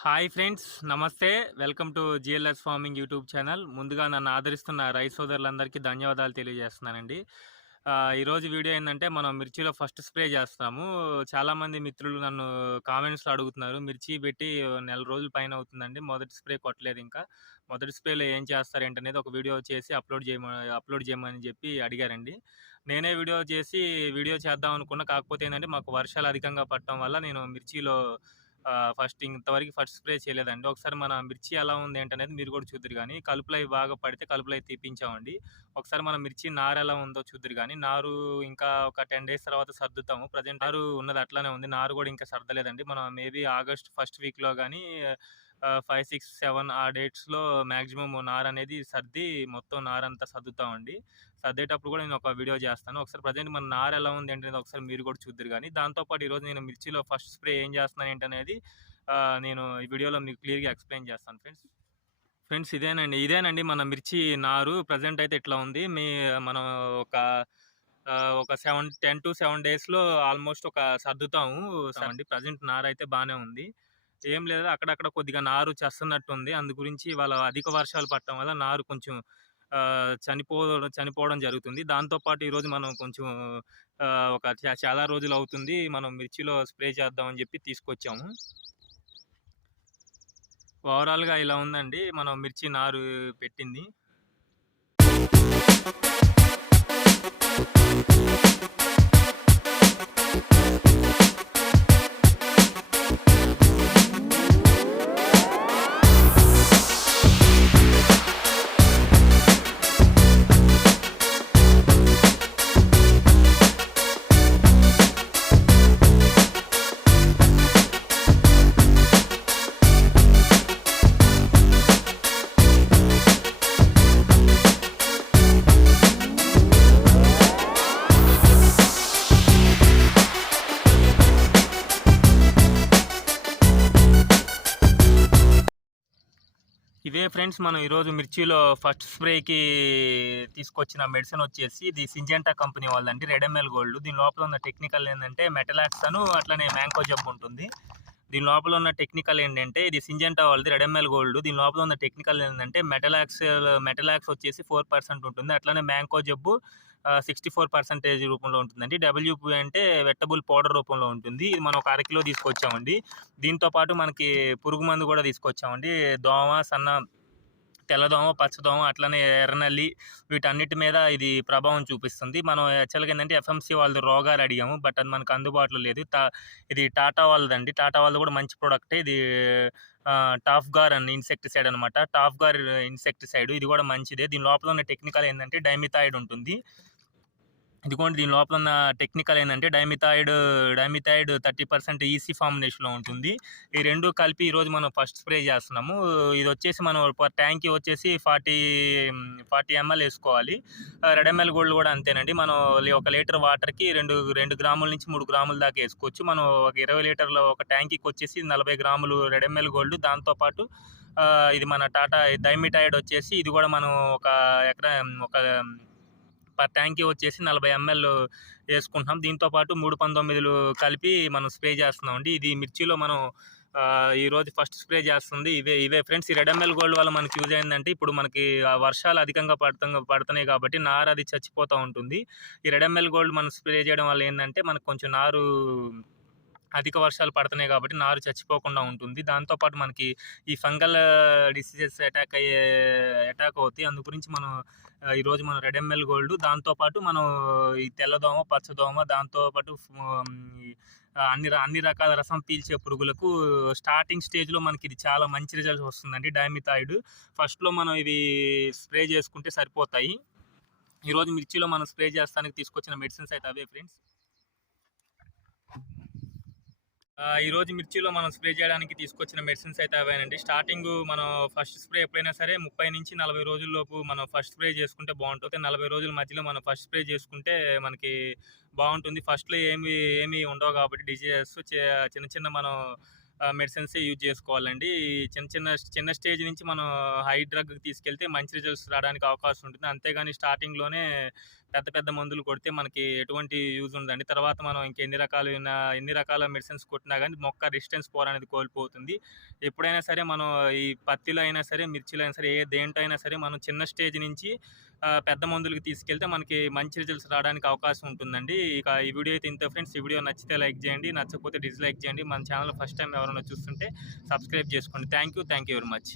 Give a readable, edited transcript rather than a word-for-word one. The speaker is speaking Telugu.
హాయ్ ఫ్రెండ్స్, నమస్తే. Welcome to GLS farming YouTube channel. ముందుగా నన్ను ఆదరిస్తున్న రైతు సోదరులందరికీ ధన్యవాదాలు తెలియజేస్తున్నానండి. ఈరోజు వీడియో ఏంటంటే మనం మిర్చిలో ఫస్ట్ స్ప్రే చేస్తున్నాము. చాలామంది మిత్రులు నన్ను కామెంట్స్లో అడుగుతున్నారు, మిర్చి పెట్టి నెల రోజుల పైన అవుతుందండి, మొదటి స్ప్రే కొట్టలేదు ఇంకా, మొదటి స్ప్రేలో ఏం చేస్తారు ఏంటనేది ఒక వీడియో చేసి అప్లోడ్ చేయమని చెప్పి అడిగారండి. నేనే వీడియో చేద్దాం అనుకున్నా. కాకపోతే ఏంటంటే మాకు వర్షాలు అధికంగా పడటం వల్ల నేను మిర్చిలో ఇంతవరకు ఫస్ట్ స్ప్రే చేయలేదండి. ఒకసారి మన మిర్చి ఎలా ఉంది ఏంటనేది మీరు కూడా చూద్దురు గానీ, కలుపులవి బాగా పడితే కలుపులవి తీపించామండి. ఒకసారి మన మిర్చి నారు ఎలా ఉందో చూద్దురు గానీ, నారు ఇంకా ఒక 10 డేస్ తర్వాత సర్దుతాము. ప్రెజెంట్ నారు ఉన్నది అట్లానే ఉంది. నారు కూడా ఇంకా సర్దలేదండి. మనం మేబీ ఆగస్ట్ ఫస్ట్ వీక్‌లో గానీ 5, 6, 7 ఆ డేట్స్‌లో మాక్సిమం నారనేది సర్ది మొత్తం నారంతా సర్దుతామండి. సర్దేటప్పుడు కూడా నేను ఒక వీడియో చేస్తాను. ఒకసారి ప్రెజెంట్ మన నారు ఎలా ఉంది ఏంటనేది ఒకసారి మీరు కూడా చూద్దురు గానీ, దాంతో పాటు ఈరోజు నేను మిర్చిలో ఫస్ట్ స్ప్రే ఏం చేస్తున్నాను ఏంటనేది నేను ఈ వీడియోలో మీకు క్లియర్‌గా ఎక్స్‌ప్లెయిన్ చేస్తాను ఫ్రెండ్స్. ఇదేనండి మన మిర్చి నారు. ప్రెజెంట్ అయితే ఇట్లా ఉంది. మనం ఒక ఒక 10-7 డేస్‌లో ఆల్మోస్ట్ సర్దుతాము. ప్రెజెంట్ నారైతే బానే ఉంది. ఏం లేదు, అక్కడక్కడ కొద్దిగా నారు చస్తున్నట్టుంది. అందు గురించి ఇవాళ అధిక వర్షాలు పడటం వల్ల నారు కొంచెం చనిపోవడం జరుగుతుంది. దాంతో పాటు ఈరోజు మనం కొంచెం చాలా రోజులవుతుంది, మనం మిర్చిలో స్ప్రే చేద్దామని చెప్పి తీసుకొచ్చాము. ఓవరాల్‌గా ఇలా ఉందండి మనం మిర్చి నారు పెట్టింది. ఇవే ఫ్రెండ్స్ మనం ఈరోజు మిర్చిలో ఫస్ట్ స్ప్రేకి తీసుకొచ్చిన మెడిసిన్ వచ్చేసి ఇది syngenta కంపెనీ వాళ్ళండి, RidomilGold. దీని లోపల ఉన్న టెక్నికల్ ఏంటంటే మెటలాక్స్ అట్లనే మ్యాంకో జబ్బు ఉంటుంది. దీని లోపల ఉన్న టెక్నికల్ ఏంటంటే ఇది syngenta వాళ్ళది RidomilGold. దీని లోపల ఉన్న టెక్నికల్ ఏంటంటే మెటలాక్స్ వచ్చేసి 4% ఉంటుంది. అట్లనే మ్యాంకో జబ్బు 64% రూపంలో ఉంటుందండి. డబ్ల్యూపీ అంటే వెట్టబుల్ పౌడర్ రూపంలో ఉంటుంది. ఇది మనం ఒక అరకిలో తీసుకొచ్చామండి. దీంతో పాటు మనకి పురుగు మందు కూడా తీసుకొచ్చామండి. తెల్లదోమ, పచ్చదోమ, అట్లనే ఎర్రనల్లి, వీటన్నిటి మీద ఇది ప్రభావం చూపిస్తుంది. మనం యాక్చువల్గా ఏంటంటే ఎఫ్ఎంసి వాళ్ళది రోగాలు అడిగాము, బట్ అది మనకు అందుబాటులో లేదు. ఇది టాటా వాళ్ళదండి. టాటా వాళ్ళది కూడా మంచి ప్రోడక్టే. ఇది టాఫ్గార్ అని ఇన్సెక్టిసైడ్ అనమాట. టాఫ్గార్ ఇన్సెక్టిసైడ్ ఇది కూడా మంచిదే. దీని లోపల ఉన్న టెక్నికల్ ఏంటంటే డైమిథాయిడ్ ఉంటుంది. ఇదిగోండి, దీని లోపల ఉన్న టెక్నికల్ ఏంటంటే డైమిథాయిడ్ 30% ఈసీ ఫార్ములేషన్లో ఉంటుంది. ఈ రెండు కలిపి ఈరోజు మనం ఫస్ట్ స్ప్రే చేస్తున్నాము. ఇది వచ్చేసి మనం పర్ ట్యాంక్కి వచ్చేసి 40 ml వేసుకోవాలి. RidomilGold కూడా అంతేనండి. మనం ఒక లీటర్ వాటర్కి 2 గ్రాముల నుంచి 3 గ్రాముల దాకా వేసుకోవచ్చు. మనం ఒక 20 లీటర్ల ఒక ట్యాంక్కి వచ్చేసి 40 గ్రాములు RidomilGold. దాంతోపాటు ఇది మన టాటా డైమిథాయిడ్ వచ్చేసి ఇది కూడా మనం ఒక పర్ ట్యాంక్కి వచ్చేసి 40 ml వేసుకుంటున్నాం. దీంతోపాటు 319 కలిపి మనం స్ప్రే చేస్తున్నాం అండి. ఇది మిర్చిలో మనం ఈరోజు ఫస్ట్ స్ప్రే చేస్తుంది ఇవే ఫ్రెండ్స్. ఈ RidomilGold వల్ల మనకి యూజ్ అయిందంటే ఇప్పుడు మనకి వర్షాలు అధికంగా పడుతున్నాయి కాబట్టి నారు అది చచ్చిపోతూ ఉంటుంది. ఈ RidomilGold మనం స్ప్రే చేయడం వల్ల ఏంటంటే మనకు కొంచెం నారు అధిక వర్షాలు పడుతున్నాయి కాబట్టి నారు చచ్చిపోకుండా ఉంటుంది. దాంతోపాటు మనకి ఈ ఫంగల్ డిసీజెస్ అటాక్ అవుతాయి. అందు గురించి మనం ఈరోజు మనం RidomilGold, దాంతోపాటు మనం ఈ తెల్లదోమ, పచ్చదోమ, దాంతోపాటు అన్ని రకాల రసం పీల్చే పురుగులకు స్టార్టింగ్ స్టేజ్లో మనకి ఇది చాలా మంచి రిజల్ట్స్ వస్తుందండి. డైమిథాయిడ్ ఫస్ట్లో మనం ఇవి స్ప్రే చేసుకుంటే సరిపోతాయి. ఈరోజు మిర్చిలో మనం స్ప్రే చేస్తానికి తీసుకొచ్చిన మెడిసిన్స్ అయితే అవే ఫ్రెండ్స్. ఈరోజు మిర్చిలో మనం స్ప్రే చేయడానికి తీసుకొచ్చిన మెడిసిన్స్ అయితే అవేనండి. స్టార్టింగ్ మనం ఫస్ట్ స్ప్రే ఎప్పుడైనా సరే 30 నుంచి 40 రోజుల్లోపు మనం ఫస్ట్ స్ప్రే చేసుకుంటే బాగుంటుంది. 40 రోజుల మధ్యలో మనం ఫస్ట్ స్ప్రే చేసుకుంటే మనకి బాగుంటుంది. ఫస్ట్లో ఏమి ఉండవు కాబట్టి డిజీజెస్ చిన్న మనం మెడిసిన్స్ యూజ్ చేసుకోవాలండి. చిన్న స్టేజ్ నుంచి మనం హై డ్రగ్కి తీసుకెళ్తే మంచి రిజల్ట్స్ రావడానికి అవకాశం ఉంటుంది. అంతేగాని స్టార్టింగ్లోనే పెద్ద పెద్ద మందులు కొడితే మనకి ఎటువంటి యూజ్ ఉండదండి. తర్వాత మనం ఎన్ని రకాల మెడిసిన్స్ కొట్టినా గానీ మొక్క రెసిస్టెన్స్ పవర్ అనేది కోల్పోతుంది. ఎప్పుడైనా సరే మనం ఈ పత్తిలో అయినా సరే, మిర్చిలో అయినా సరే, దేంట్లో అయినా సరే మనం చిన్న స్టేజ్ నుంచి పెద్ద మందులకి తీసుకెళ్తే మనకి మంచి రిజల్ట్స్ రావడానికి అవకాశం ఉంటుందండి. ఇక ఈ వీడియో అయితే ఇంతే ఫ్రెండ్స్. ఈ వీడియో నచ్చితే లైక్ చేయండి. నచ్చకపోతే డిస్‌లైక్ చేయండి. మన ఛానల్ ఫస్ట్ టైమ్ ఎవరైనా చూస్తుంటే సబ్స్క్రైబ్ చేసుకోండి. Thank you very much.